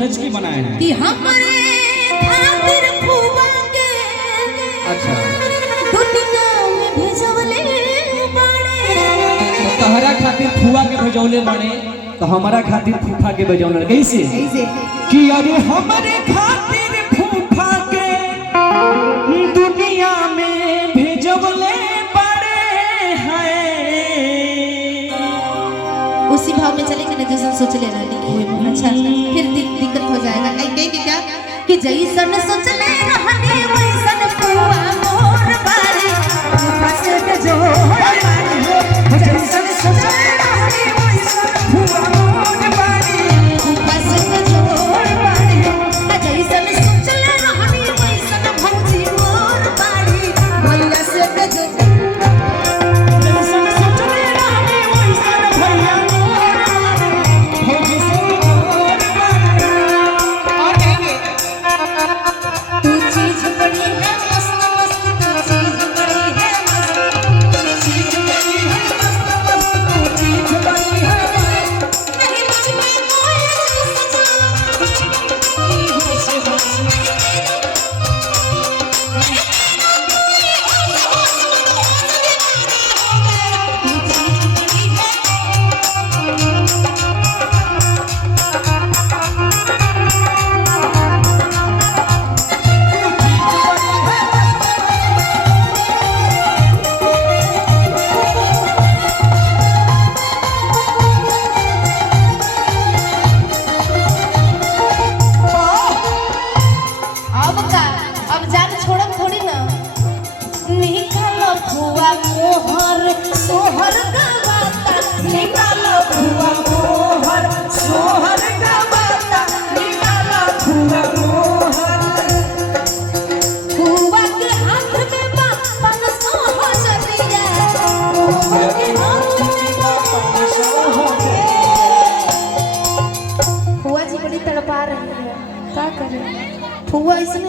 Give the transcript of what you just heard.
रच के बनाए हैं कि हमारे खातिर फुआ के अच्छा दुनिया में भेजवले बाड़े। तहरा खातिर फुआ के भेजौले बने तो हमारा खातिर फूफा के भेजौले कैसे कि अरे हमारे खातिर फूफा के दुनिया में भेजवले बड़े हैं। उसी भाव में चलेंगे ना जैसा सोच ले रहा अच्छा फिर दिक्कत हो जाएगा। ऐसे कि क्या कि जैसन सोच ले रहने वैसन फुआ मोर बारे फंस के जो जैसन सोच ले रहने वैसन फुआ मोर बारे फंस के जोर बारे जैसन सोच ले रहने वैसन भौजी मोर बारे भैया से के जो फुआ मोहर सोहर गवाता निकालो फुआ मोहर सोहर गवाता निकालो फुआ मोहर फुआ के हाथ में बा 500 हो सदिया फुआ के हाथ में बा 500 हो फुआ जी बड़ी तड़पा रही है क्या करें फुआ इसने